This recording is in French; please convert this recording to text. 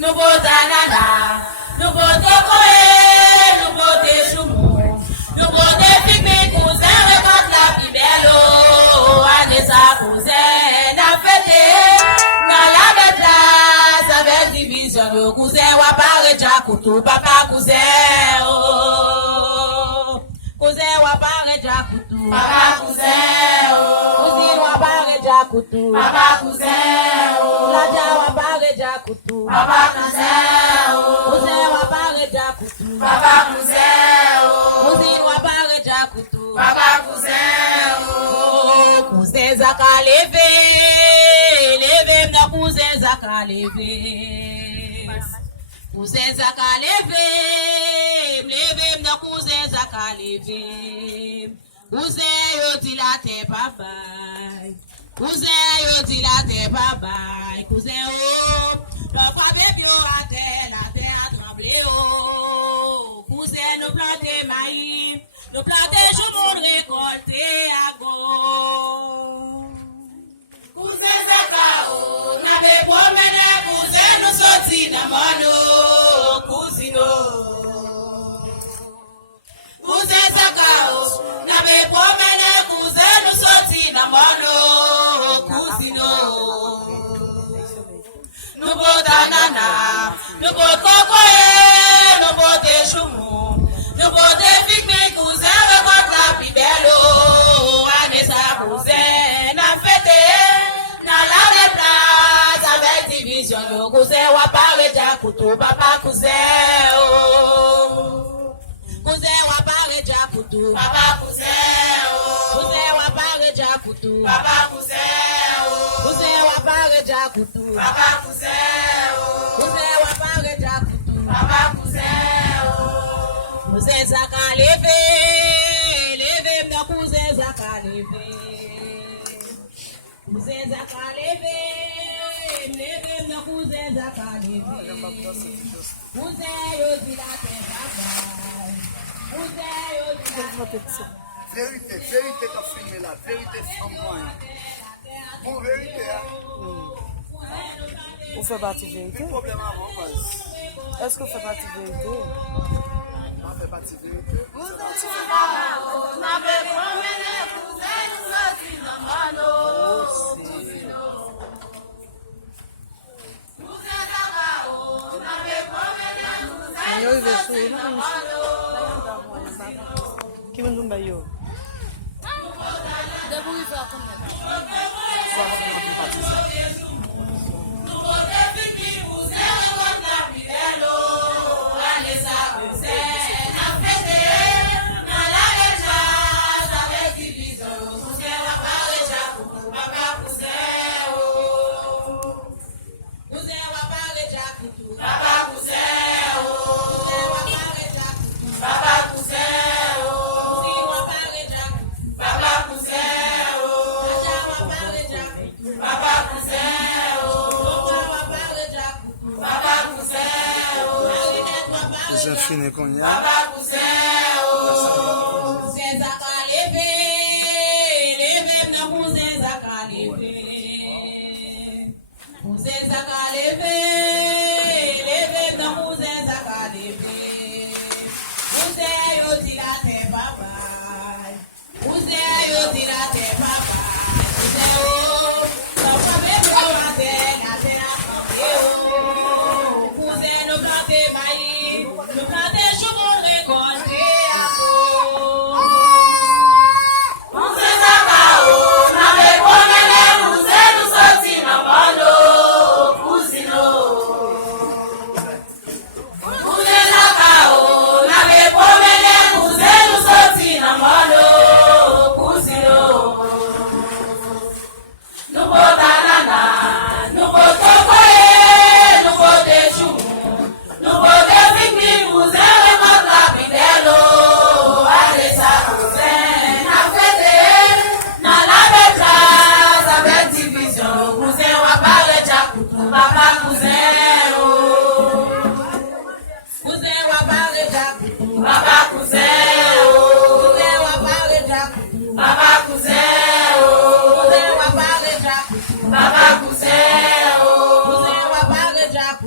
nous bota nana, nous bota koé, nous bota choumou, nous bota pique cousin, remonte la plus belle, Anessa cousin, n'a fêté, n'a la mettre avec division, le cousin, ou apparaît Jakoutou, papa cousin, cousin, ou apparaît Jakoutou, papa cousin, cousine, ou apparaît Jakoutou, papa cousin, Laja, ou apparaît Jakoutou, papa cousin, cousin, ou apparaît Jakoutou, papa cousin, cousine, ou apparaît Jakoutou, papa cousin, cousin, Zaka levé, levé, m'da cousin, Zaka levé, cousin, Zaka levé, levé, m'da cousin, Zaka levé, cousin, yo di la te babay, cousin, yo di la te babay, cousin, oh, l'enfant bébé a tremblé, oh, cousin, nous planter maïs, nous planter chou, récolter à go. Cousin Zakao, n'avait promené, cousin, nous sortis dans mon cousino. Cousin Zakao, n'avait promené, cousin, nous sortis dans mon cousino. Nous bota nana, nous bota kokoye, nous bota choumou, nous bota pique cousin, remonte la plus belle, Anessa cousin, n'a fêté, n'a la place avec division, le cousin, ou apparaît Jakoutou, papa cousin, cousin, ou apparaît Jakoutou, papa cousin, cousin, ou apparaît Jakoutou, papa cousin, cousin, ou apparaît Jakoutou, papa cousin, cousin, ou apparaît Jakoutou, papa cousin, cousin, Zaka levé, levé, m'da cousin, Zaka levé, cousin, Zaka levé, levé, m'da cousin, Zaka levé, cousin, yo di la te babay, cousin, yo di la te babay. Vérité, vérité t'as filmé là, vérité flamboyante. Bon, vérité, hein. Vous faites partie de vérité? Plus de problème avant, vas-y. Est-ce que vous faites partie de vérité? On fait partie de vérité. Yo vive sou, que me lumba yo. Devo ir pra comer. Cousin fini qu'on y a. Papa cousin, cousin Zaka levé, levé, m'da cousin Zaka levé, cousin Zaka levé, levé, m'da cousin Zaka levé, cousin yo di la te babay, cousin yo di la te babay, cousin oh, l'enfant bébé a te la tremblé, oh, cousin nous planter maïs, nous planter chou, récolter à go. Cousin Zakao, n'avait promené, cousin nous sortis dans mon cousino. Cousin Zakao, n'avait promené, cousin nous sortis dans mon cousino. Nous bota nana, nous bota koé, nous bota choumou, nous bota pique cousin, remonte la plus belle, Anessa cousin, n'a fêté, n'a la mettre avec division, cousin, ou apparaît Jakoutou, papa cousin.